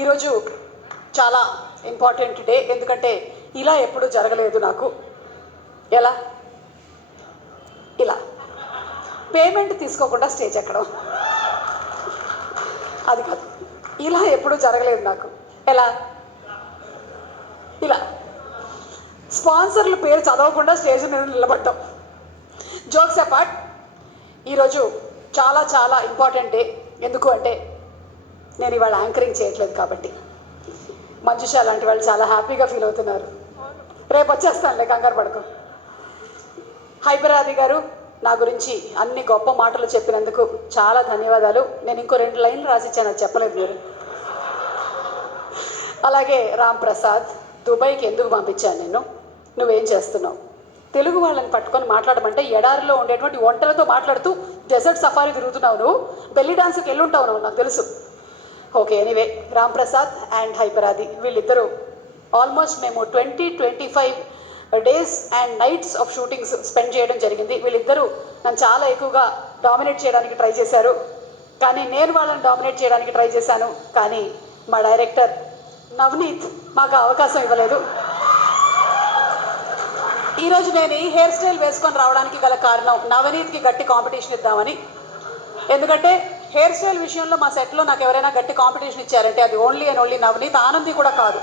ఈరోజు చాలా important day. ఎందుకంటే ఇలా ఎప్పుడూ జరగలేదు నాకు. ఎలా ఇలా పేమెంట్ తీసుకోకుండా స్టేజ్ ఎక్కడం, అది కాదు. ఇలా ఎప్పుడూ జరగలేదు నాకు. ఎలా ఇలా స్పాన్సర్ల పేరు చదవకుండా స్టేజ్ మీద నిలబడ్డాం. జోక్స్ అపార్ట్, ఈరోజు చాలా చాలా ఇంపార్టెంట్ డే. ఎందుకు అంటే నేను ఇవాళ యాంకరింగ్ చేయట్లేదు కాబట్టి. మంజుష లాంటి వాళ్ళు చాలా హ్యాపీగా ఫీల్ అవుతున్నారు. రేపు వచ్చేస్తానులే, కంగారు పడుకో. హైపరాది గారు నా గురించి అన్ని గొప్ప మాటలు చెప్పినందుకు చాలా ధన్యవాదాలు. నేను ఇంకో 2 లైన్లు రాసిచ్చాను, అది చెప్పలేదు మీరు. అలాగే రామ్ ప్రసాద్, దుబాయ్కి ఎందుకు పంపించాను నేను, నువ్వేం చేస్తున్నావు? తెలుగు వాళ్ళని పట్టుకొని మాట్లాడమంటే ఎడారిలో ఉండేటువంటి ఒంటలతో మాట్లాడుతూ డెజర్ట్ సఫారీ తిరుగుతున్నావు నువ్వు. బెల్లి డాన్స్కి వెళ్ళుంటావు నువ్వు, నాకు తెలుసు. Okay, anyway, Ram Prasad and Hyper Aadi వీళ్ళిద్దరూ ఆల్మోస్ట్ మేము 20-25 days and nights of shootings spend చేయడం జరిగింది. వీళ్ళిద్దరూ నన్ను చాలా ఎక్కువగా డామినేట్ చేయడానికి ట్రై చేశారు, కానీ నేను వాళ్ళని డామినేట్ చేయడానికి ట్రై చేశాను. కానీ మా డైరెక్టర్ నవనీత్ మాకు అవకాశం ఇవ్వలేదు. ఈరోజు నేను ఈ హెయిర్ స్టైల్ వేసుకొని రావడానికి గల కారణం నవనీత్కి గట్టి కాంపిటీషన్ ఇద్దామని. ఎందుకంటే హెయిర్ స్టైల్ విషయంలో మా సెట్లో నాకు ఎవరైనా గట్టి కాంపిటీషన్ ఇచ్చారంటే అది only and only Navaneeth. Anandi కూడా కాదు.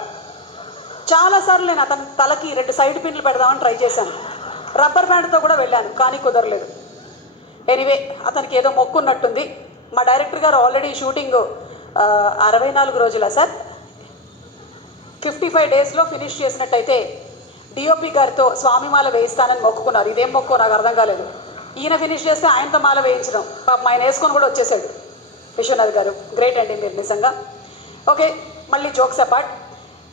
చాలాసార్లు నేను అతని తలకి 2 సైడ్ పిన్లు పెడదామని ట్రై చేశాను. రబ్బర్ బ్యాండ్తో కూడా వెళ్ళాను, కానీ కుదరలేదు. ఎనీవే, అతనికి ఏదో మొక్కు ఉన్నట్టుంది. మా డైరెక్టర్ గారు ఆల్రెడీ షూటింగ్ 64 రోజుల సార్ 55 డేస్లో ఫినిష్ చేసినట్టయితే డిఓపి గారితో స్వామిమాల వేయిస్తానని మొక్కుకున్నారు. ఇదేం మొక్కు నాకు అర్థం కాలేదు. ఈయన ఫినిష్ చేస్తే ఆయనతో మాల వేయించడం, పాపం ఆయన వేసుకొని కూడా వచ్చేసాడు. విశ్వనాథ్ గారు గ్రేట్ అండి మీరు నిజంగా. ఓకే, మళ్ళీ జోక్స్ అపార్ట్,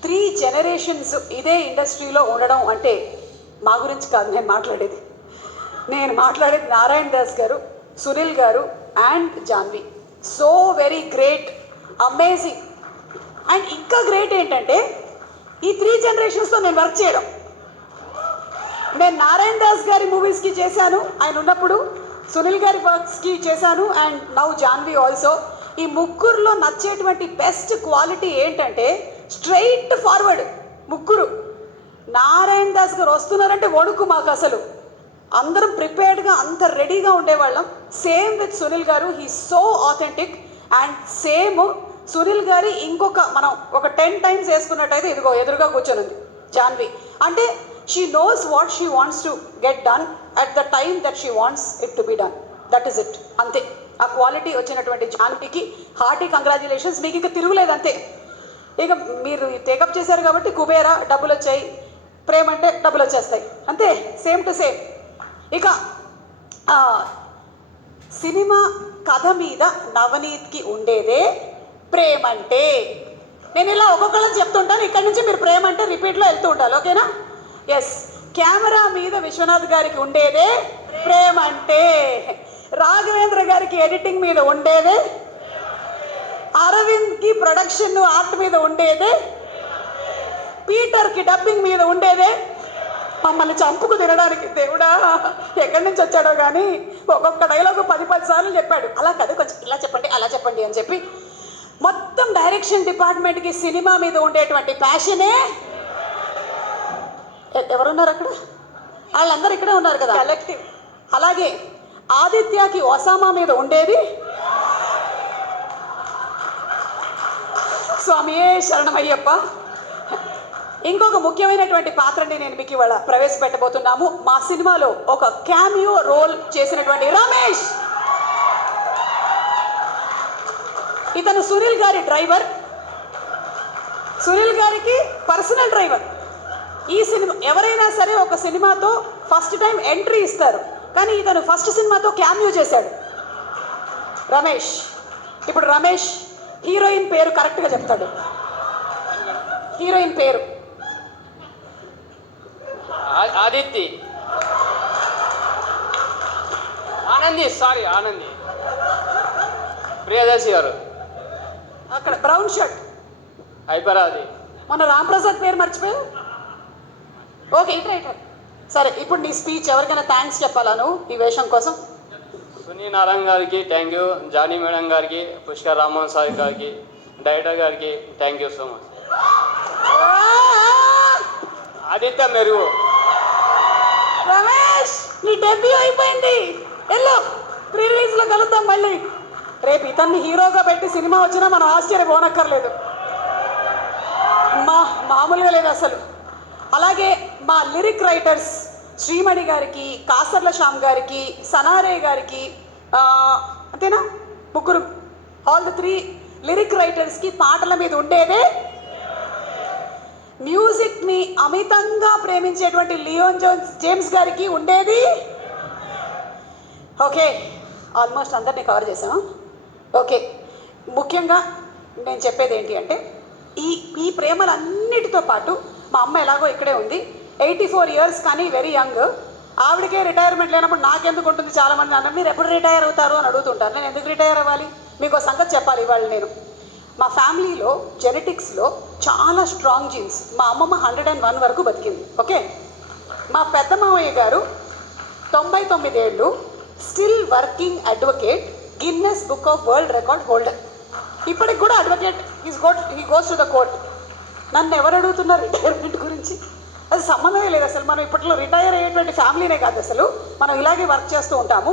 3 జనరేషన్స్ ఇదే ఇండస్ట్రీలో ఉండడం అంటే మా గురించి కాదు నేను మాట్లాడేది. నారాయణ దాస్ గారు, సునీల్ గారు and Jahnavi. So very great, amazing. And ఇంకా గ్రేట్ ఏంటంటే ఈ 3 జనరేషన్స్తో నేను వర్క్ చేయడం. నేను నారాయణ దాస్ గారి మూవీస్కి చేశాను ఆయన ఉన్నప్పుడు, సునీల్ గారి వర్క్స్కి చేశాను, అండ్ నౌ జాన్వి ఆల్సో. ఈ ముగ్గురులో నచ్చేటువంటి బెస్ట్ క్వాలిటీ ఏంటంటే స్ట్రైట్ ఫార్వర్డ్. ముగ్గురు నారాయణ దాస్ గారు వస్తున్నారంటే వణుకు మాకు అసలు. అందరం ప్రిపేర్డ్గా అంత రెడీగా ఉండేవాళ్ళం. సేమ్ విత్ సునీల్ గారు, he so authentic. And same Sunil గారి ఇంకొక మనం ఒక 10 టైమ్స్ వేసుకున్నట్టయితే ఇదిగో ఎదురుగా కూర్చొని ఉంది జాన్వి. అంటే she knows what she wants to get done at the time that she wants it to be done. That is it, అంతే. ఆ క్వాలిటీ వచ్చినటువంటి జాన్వికి హార్టీ కంగ్రాచులేషన్స్. మీకు ఇక తిరుగులేదు, అంతే. ఇక మీరు టేకప్ చేశారు కాబట్టి కుబేరా డబ్బులు వచ్చాయి, ప్రేమ అంటే డబ్బులు వచ్చేస్తాయి, అంతే. Same to same. ఇక సినిమా కథ మీద నవనీత్కి ఉండేదే ప్రేమ అంటే. నేను ఇలా ఒక్కొక్కళ్ళని చెప్తుంటాను, ఇక్కడి నుంచి మీరు ప్రేమ అంటే రిపీట్లో వెళ్తూ ఉండాలి, ఓకేనా? ఎస్. కెమెరా మీద విశ్వనాథ్ గారికి ఉండేదే ప్రేమ అంటే. రాఘవేంద్ర గారికి ఎడిటింగ్ మీద ఉండేదే, అరవింద్కి ప్రొడక్షన్ ఆర్ట్ మీద ఉండేదే, పీటర్కి డబ్బింగ్ మీద ఉండేదే. మమ్మల్ని చంపుకు తినడానికి దేవుడా ఎక్కడి నుంచి వచ్చాడో కానీ ఒక్కొక్క డైలాగు 10 సార్లు చెప్పాడు. అలా కాదు, కొంచెం ఇలా చెప్పండి అలా చెప్పండి అని చెప్పి. మొత్తం డైరెక్షన్ డిపార్ట్మెంట్కి సినిమా మీద ఉండేటువంటి ప్యాషనే. ఎవరున్నారు అక్కడ? వాళ్ళందరూ ఇక్కడే ఉన్నారు కదా, కలెక్టివ్. అలాగే ఆదిత్యకి ఒసామా మీద ఉండేది స్వామియే శరణమయ్యప్ప. ఇంకొక ముఖ్యమైనటువంటి పాత్రని నేను మీకు ఇవాళ ప్రవేశపెట్టబోతున్నాము. మా సినిమాలో ఒక క్యామియో రోల్ చేసినటువంటి రమేష్. ఇతను సునీల్ గారి డ్రైవర్, సునీల్ గారికి పర్సనల్ డ్రైవర్. ఈ సినిమా ఎవరైనా సరే ఒక సినిమాతో ఫస్ట్ టైం ఎంట్రీ ఇస్తారు, కానీ ఇతను ఫస్ట్ సినిమాతో క్యామియో చేశాడు రమేష్. ఇప్పుడు రమేష్ హీరోయిన్ పేరు కరెక్ట్గా చెప్తాడు. హీరోయిన్ పేరు ఆదిత్య, ఆనంది ప్రియదర్శి గారు. అక్కడ బ్రౌన్ షర్ట్ హైపరాది. మన రామ్ ప్రసాద్ పేరు మర్చిపోయావు. ఓకే, ఇట్రా. సరే, ఇప్పుడు నీ స్పీచ్. ఎవరికైనా థ్యాంక్స్ చెప్పాలా నువ్వు ఈ వేషం కోసం? సునీల్ నారాయణ గారికి థ్యాంక్ యూ, జానీ మేడం గారికి, పుష్కర్ రామ్మోహన్ సార్ గారికి, డైరెక్టర్ గారికి thank you so much. Aditya మెరుగు. రమేష్ నీ డెబ్యూ అయిపోయింది, వెళ్ళు, ప్రీ రిలీజ్లో కలుద్దాం మళ్ళీ. రేపు ఇతన్ని హీరోగా పెట్టి సినిమా వచ్చినా మనం ఆశ్చర్యపోనక్కర్లేదు, మామూలుగా లేదు అసలు. అలాగే మా లిరిక్ రైటర్స్ శ్రీమణి గారికి, కాసర్ల శ్యామ్ గారికి, సనారే గారికి, అంతేనా, ముగ్గురు, ఆల్ ది 3 లిరిక్ రైటర్స్కి పాటల మీద ఉండేదే. మ్యూజిక్ని అమితంగా ప్రేమించేటువంటి లియోన్ జేమ్స్ గారికి ఉండేది. ఓకే, ఆల్మోస్ట్ అందరినీ కవర్ చేసాం. ఓకే, ముఖ్యంగా నేను చెప్పేది ఏంటి అంటే ఈ ప్రేమలన్నిటితో పాటు మా అమ్మ ఎలాగో ఇక్కడే ఉంది, 84 ఇయర్స్ కానీ వెరీ యంగ్. ఆవిడకే రిటైర్మెంట్ లేనప్పుడు నాకెందుకు ఉంటుంది? చాలామంది అన్నారు మీరు ఎప్పుడు రిటైర్ అవుతారు అని అడుగుతుంటారు. నేను ఎందుకు రిటైర్ అవ్వాలి? మీకు ఒక సంగతి చెప్పాలి ఇవాళ. నేను మా ఫ్యామిలీలో జెనెటిక్స్లో చాలా స్ట్రాంగ్ జీన్స్. మా అమ్మమ్మ 101 వరకు బతికింది. ఓకే, మా పెద్ద మామయ్య గారు 99 ఏళ్ళు, still working advocate, Guinness book of world record holder. ఇప్పటికి కూడా advocate, he goes to the court. నన్ను ఎవరు అడుగుతున్నారు రిటైర్మెంట్ గురించి? అది సంబంధమే లేదు అసలు. మనం ఇప్పట్లో రిటైర్ అయ్యేటువంటి ఫ్యామిలీనే కాదు అసలు, మనం ఇలాగే వర్క్ చేస్తూ ఉంటాము.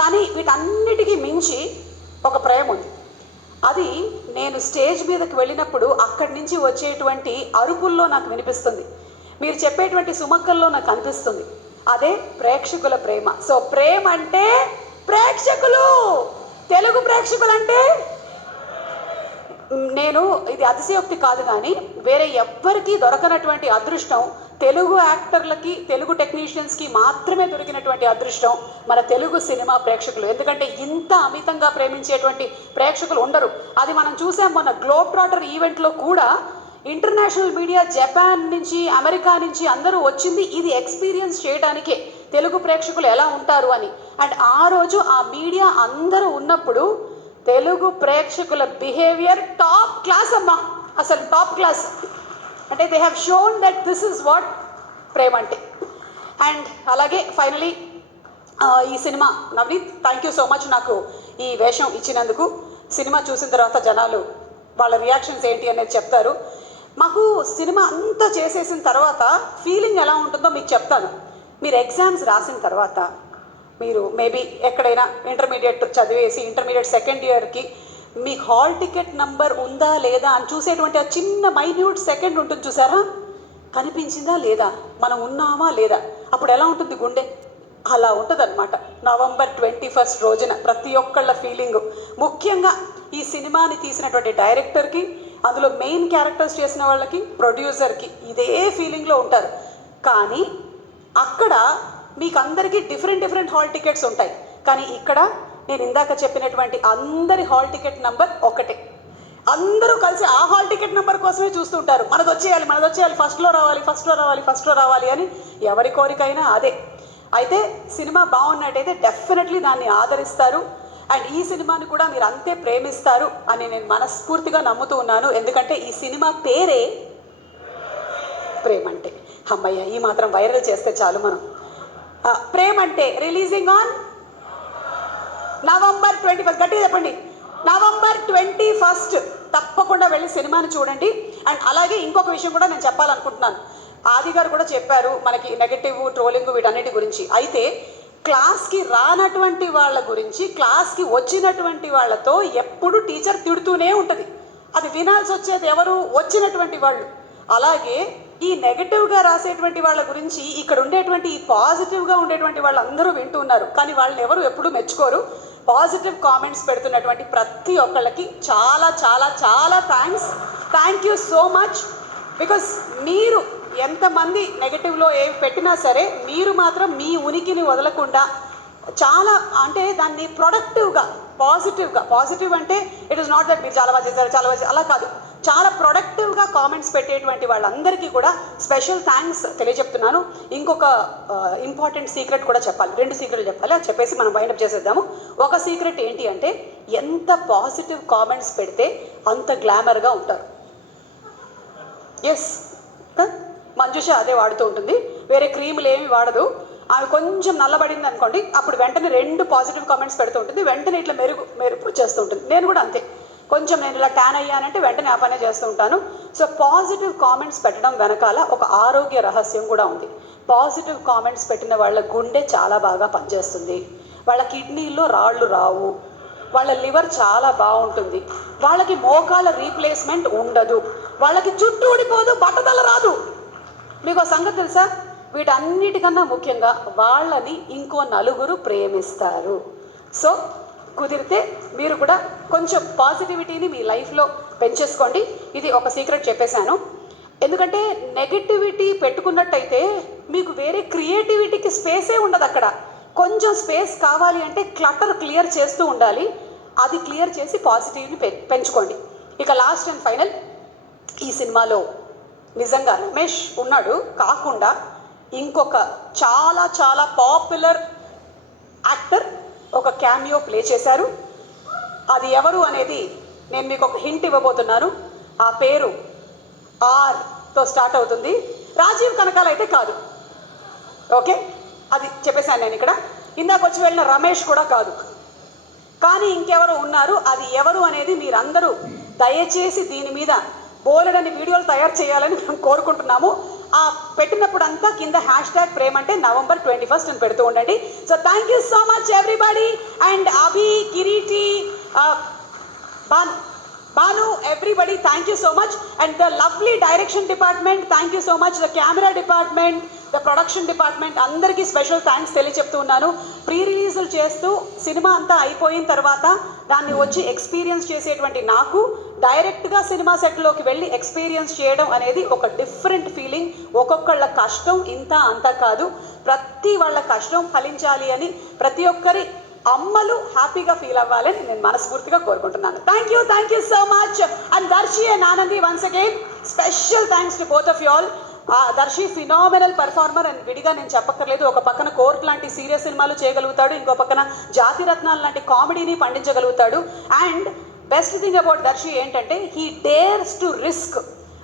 కానీ వీటన్నిటికీ మించి ఒక ప్రేమ ఉంది. అది నేను స్టేజ్ మీదకి వెళ్ళినప్పుడు అక్కడి నుంచి వచ్చేటువంటి అరుపుల్లో నాకు వినిపిస్తుంది, మీరు చెప్పేటువంటి సుమక్కల్లో నాకు అనిపిస్తుంది. అదే ప్రేక్షకుల ప్రేమ. సో ప్రేమ అంటే ప్రేక్షకులు, తెలుగు ప్రేక్షకులు అంటే నేను, ఇది అతిశయోక్తి కాదు కానీ వేరే ఎవ్వరికీ దొరకనటువంటి అదృష్టం తెలుగు యాక్టర్లకి, తెలుగు టెక్నీషియన్స్కి మాత్రమే దొరికినటువంటి అదృష్టం మన తెలుగు సినిమా ప్రేక్షకులు. ఎందుకంటే ఇంత అమితంగా ప్రేమించేటువంటి ప్రేక్షకులు ఉండరు. అది మనం చూసాం మొన్న గ్లోబ్ ట్రాటర్ ఈవెంట్లో కూడా. ఇంటర్నేషనల్ మీడియా జపాన్ నుంచి, అమెరికా నుంచి అందరూ వచ్చింది ఇది ఎక్స్పీరియన్స్ చేయడానికే తెలుగు ప్రేక్షకులు ఎలా ఉంటారు అని. అండ్ ఆ రోజు ఆ మీడియా అందరూ ఉన్నప్పుడు తెలుగు ప్రేక్షకుల బిహేవియర్ టాప్ క్లాస్ అమ్మా, అసలు టాప్ క్లాస్. అంటే they have shown that this is what ప్రేమ అంటే. అండ్ అలాగే ఫైనలీ ఈ సినిమా, Navaneeth thank you so much నాకు ఈ వేషం ఇచ్చినందుకు. సినిమా చూసిన తర్వాత జనాలు వాళ్ళ రియాక్షన్స్ ఏంటి అనేది చెప్తారు. మాకు సినిమా అంతా చేసేసిన తర్వాత ఫీలింగ్ ఎలా ఉంటుందో మీకు చెప్తాను. మీరు ఎగ్జామ్స్ రాసిన తర్వాత, మీరు మేబీ ఎక్కడైనా ఇంటర్మీడియట్ చదివేసి ఇంటర్మీడియట్ సెకండ్ ఇయర్కి మీకు హాల్ టికెట్ నంబర్ ఉందా లేదా అని చూసేటువంటి ఆ చిన్న మైన్యూట్ సెకండ్ ఉంటుంది చూసారా, కనిపించిందా లేదా, మనం ఉన్నామా లేదా, అప్పుడు ఎలా ఉంటుంది గుండె? అలా ఉంటుంది అనమాట November 21 రోజున ప్రతి ఒక్కళ్ళ ఫీలింగు. ముఖ్యంగా ఈ సినిమాని తీసినటువంటి డైరెక్టర్కి, అందులో మెయిన్ క్యారెక్టర్స్ చేసిన వాళ్ళకి, ప్రొడ్యూసర్కి ఇదే ఫీలింగ్లో ఉంటారు. కానీ అక్కడ మీకు అందరికీ డిఫరెంట్ హాల్ టికెట్స్ ఉంటాయి. కానీ ఇక్కడ నేను ఇందాక చెప్పినటువంటి అందరి హాల్ టికెట్ నెంబర్ ఒకటే. అందరూ కలిసి ఆ హాల్ టికెట్ నెంబర్ కోసమే చూస్తుంటారు. మనది వచ్చేయాలి, ఫస్ట్లో రావాలి అని ఎవరి కోరికైనా అదే. అయితే సినిమా బాగున్నట్టయితే డెఫినెట్లీ దాన్ని ఆదరిస్తారు. అండ్ ఈ సినిమాని కూడా మీరు అంతే ప్రేమిస్తారు అని నేను మనస్ఫూర్తిగా నమ్ముతూ ఉన్నాను. ఎందుకంటే ఈ సినిమా పేరే ప్రేమ అంటే. అమ్మయ్య, ఈ మాత్రం వైరల్ చేస్తే చాలు మనం. ప్రేమ అంటే రిలీజింగ్ ఆన్ November 21. గట్టిగా చెప్పండి, November 21 తప్పకుండా వెళ్ళి సినిమాని చూడండి. అండ్ అలాగే ఇంకొక విషయం కూడా నేను చెప్పాలనుకుంటున్నాను. ఆది గారు కూడా చెప్పారు మనకి నెగటివ్, ట్రోలింగ్ వీటన్నిటి గురించి. అయితే క్లాస్కి రానటువంటి వాళ్ళ గురించి క్లాస్కి వచ్చినటువంటి వాళ్ళతో ఎప్పుడు టీచర్ తిడుతూనే ఉంటుంది. అది వినాల్సి వచ్చేది ఎవరు? వచ్చినటువంటి వాళ్ళు. అలాగే ఈ నెగటివ్గా రాసేటువంటి వాళ్ళ గురించి ఇక్కడ ఉండేటువంటి ఈ పాజిటివ్గా ఉండేటువంటి వాళ్ళందరూ వింటూ ఉన్నారు. కానీ వాళ్ళని ఎవరు ఎప్పుడు మెచ్చుకోరు. పాజిటివ్ కామెంట్స్ పెడుతున్నటువంటి ప్రతి ఒక్కళ్ళకి చాలా చాలా చాలా thank you so much. Because మీరు ఎంతమంది నెగటివ్లో ఏవి పెట్టినా సరే మీరు మాత్రం మీ ఉనికిని వదలకుండా చాలా, అంటే దాన్ని ప్రొడక్టివ్గా, పాజిటివ్ అంటే ఇట్ ఈస్ నాట్ దట్ మీరు చాలా బాగా చేశారు అలా కాదు, చాలా ప్రొడక్టివ్గా కామెంట్స్ పెట్టేటువంటి వాళ్ళందరికీ కూడా స్పెషల్ థ్యాంక్స్ తెలియజెప్తున్నాను. ఇంకొక ఇంపార్టెంట్ సీక్రెట్ కూడా చెప్పాలి, 2 సీక్రెట్లు చెప్పాలి. అది చెప్పేసి మనం వైండప్ చేసేద్దాము. ఒక సీక్రెట్ ఏంటి అంటే, ఎంత పాజిటివ్ కామెంట్స్ పెడితే అంత గ్లామర్గా ఉంటారు. ఎస్, మంజుష అదే వాడుతూ ఉంటుంది, వేరే క్రీములు ఏమి వాడదు. ఆమె కొంచెం నల్లబడింది అనుకోండి, అప్పుడు వెంటనే 2 పాజిటివ్ కామెంట్స్ పెడుతూ ఉంటుంది, వెంటనే ఇట్లా మెరుపు చేస్తూ ఉంటుంది. నేను కూడా అంతే, కొంచెం నేను ఇలా ట్యాన్ అయ్యానంటే వెంటనే ఆ పనే చేస్తూ ఉంటాను. సో పాజిటివ్ కామెంట్స్ పెట్టడం వెనకాల ఒక ఆరోగ్య రహస్యం కూడా ఉంది. పాజిటివ్ కామెంట్స్ పెట్టిన వాళ్ళ గుండె చాలా బాగా పనిచేస్తుంది, వాళ్ళ కిడ్నీల్లో రాళ్ళు రావు, వాళ్ళ లివర్ చాలా బాగుంటుంది, వాళ్ళకి మోకాళ్ళ రీప్లేస్మెంట్ ఉండదు, వాళ్ళకి జుట్టు ఊడిపోదు, బట్టతల రాదు. మీకు ఒక సంగతి తెలుసా? వీటన్నిటికన్నా ముఖ్యంగా వాళ్ళని ఇంకో నలుగురు ప్రేమిస్తారు. సో కుదిరితే మీరు కూడా కొంచెం పాజిటివిటీని మీ లైఫ్లో పెంచేసుకోండి. ఇది ఒక సీక్రెట్ చెప్పేశాను. ఎందుకంటే నెగటివిటీ పెట్టుకున్నట్టయితే మీకు వేరే క్రియేటివిటీకి స్పేసే ఉండదు. అక్కడ కొంచెం స్పేస్ కావాలి అంటే క్లటర్ క్లియర్ చేస్తూ ఉండాలి. అది క్లియర్ చేసి పాజిటివ్ని పెంచుకోండి. ఇక లాస్ట్ అండ్ ఫైనల్, ఈ సినిమాలో నిజంగా రమేష్ ఉన్నాడు కాకుండా ఇంకొక చాలా చాలా పాపులర్ యాక్టర్ ఒక క్యామియో ప్లే చేశారు. అది ఎవరు అనేది నేను మీకు ఒక హింట్ ఇవ్వబోతున్నాను. ఆ పేరు ఆర్తో స్టార్ట్ అవుతుంది. రాజీవ్ కనకాల అయితే కాదు. ఓకే, అది చెప్పేశాను నేను ఇక్కడ. ఇందాక వచ్చి వెళ్ళిన రమేష్ కూడా కాదు. కానీ ఇంకెవరు ఉన్నారు. అది ఎవరు అనేది మీరందరూ దయచేసి దీని మీద బోలెడని వీడియోలు తయారు చేయాలని మేము కోరుకుంటున్నాము. ఆ పెట్టినప్పుడు అంతా కింద #ప్రేమ్ అంటే November 21 అని పెడుతూ ఉండండి. So thank you so much everybody. And Abhi, Kireeti, Banu, everybody, thank you so much. And the lovely direction department, thank you so much. The camera department, the production department, అందరికీ స్పెషల్ థ్యాంక్స్ తెలియచెప్తూ ఉన్నాను. Pre రిలీజులు చేస్తూ cinema అంతా అయిపోయిన తర్వాత దాన్ని వచ్చి experience చేసేటువంటి నాకు డైరెక్ట్గా సినిమా సెట్లోకి వెళ్ళి ఎక్స్పీరియన్స్ చేయడం అనేది ఒక డిఫరెంట్ ఫీలింగ్. ఒక్కొక్కళ్ళ కష్టం ఇంత అంత కాదు. ప్రతి వాళ్ళ కష్టం ఫలించాలి అని ప్రతి ఒక్కరి అమ్మలు హ్యాపీగా ఫీల్ అవ్వాలని నేను మనస్ఫూర్తిగా కోరుకుంటున్నాను. Thank you so much. And Darshi and Anandi, once again special thanks to both of you all. Darshi phenomenal performer అని విడిగా నేను చెప్పక్కర్లేదు. ఒక పక్కన కోర్ట్ లాంటి సీరియస్ సినిమాలు చేయగలుగుతాడు, ఇంకో పక్కన జాతి రత్నాలు లాంటి కామెడీని పండించగలుగుతాడు. And best thing about Darshi ఏంటంటే హీ డేర్స్ టు రిస్క్.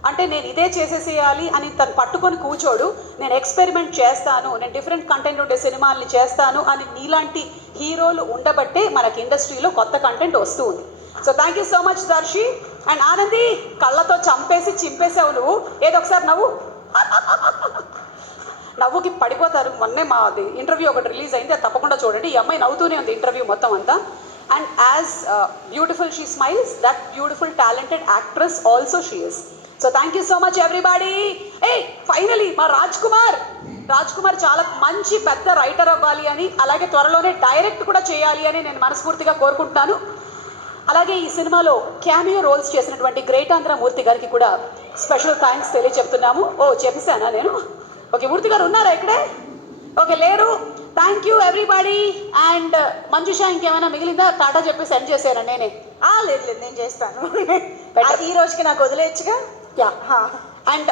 అంటే నేను ఇదే చేసేసేయాలి అని తను పట్టుకొని కూర్చోడు. నేను ఎక్స్పెరిమెంట్ చేస్తాను, నేను డిఫరెంట్ కంటెంట్ ఉండే సినిమాల్ని చేస్తాను అని నీలాంటి హీరోలు ఉండబట్టే మనకి ఇండస్ట్రీలో కొత్త కంటెంట్ వస్తూ ఉంది. So thank you so much Darshi. And Anandi, కళ్ళతో చంపేసి చింపేసావు నువ్వు. ఏదో ఒకసారి నవ్వు. నవ్వుకి పడిపోతారు. మొన్నే మా ఇంటర్వ్యూ ఒకటి రిలీజ్ అయింది, అది తప్పకుండా చూడండి. ఈ అమ్మాయి నవ్వుతూనే ఉంది ఇంటర్వ్యూ మొత్తం అంతా. And as beautiful she smiles, that beautiful talented actress also she is. So thank you so much everybody. Finally మా రాజ్ కుమార్ చాలా మంచి పెద్ద రైటర్ అవ్వాలి అని, అలాగే త్వరలోనే డైరెక్ట్ కూడా చేయాలి అని నేను మనస్ఫూర్తిగా కోరుకుంటున్నాను. అలాగే ఈ సినిమాలో క్యామియో రోల్స్ చేసినటువంటి గ్రేటాంధ్ర మూర్తి గారికి కూడా స్పెషల్ థ్యాంక్స్ తెలియచెప్తున్నాము. చెప్పేశానా నేను? ఓకే, మూర్తి గారు ఉన్నారా ఇక్కడే? ఓకే, లేరు. Thank you everybody. And Manjusha, ఇంకేమైనా మిగిలిందా? టాటా చెప్పి సెండ్ చేశారా? నేనే లేదు, నేను చేస్తాను. ఈ రోజుకి నాకు వదిలేయచ్చుగా. And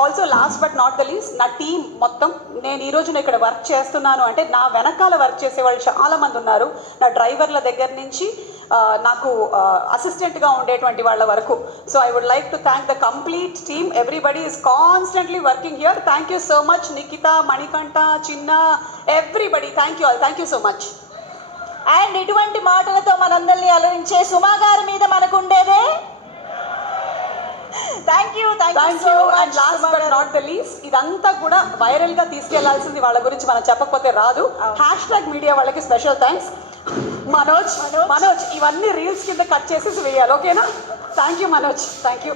also last but not the least, నా టీం మొత్తం, నేను ఈరోజు ఇక్కడ వర్క్ చేస్తున్నాను అంటే నా వెనకాల వర్క్ చేసే వాళ్ళు చాలామంది ఉన్నారు. నా డ్రైవర్ల దగ్గర నుంచి నాకు అసిస్టెంట్గా ఉండేటువంటి వాళ్ళ వరకు. So I would like to thank the complete team. Everybody is constantly working here. Thank you so much Nikitha, Manikanta, Chinna, everybody, thank you all. Thank you so much. And ఇటువంటి మాటలతో మనందరినీ అలరించే సుమా గారి మీద మనకు ఉండేదే thank you. And last but not the least, ఇదంతా కూడా వైరల్గా తీసుకెళ్లాల్సింది వాళ్ళ గురించి మనం చెప్పకపోతే రాదు. #మీడియా వాళ్ళకి స్పెషల్ థ్యాంక్స్. మనోజ్ ఇవన్నీ రీల్స్ కింద కట్ చేసేసి వేయాలి. ఓకేనా? Thank you Manoj. Thank you.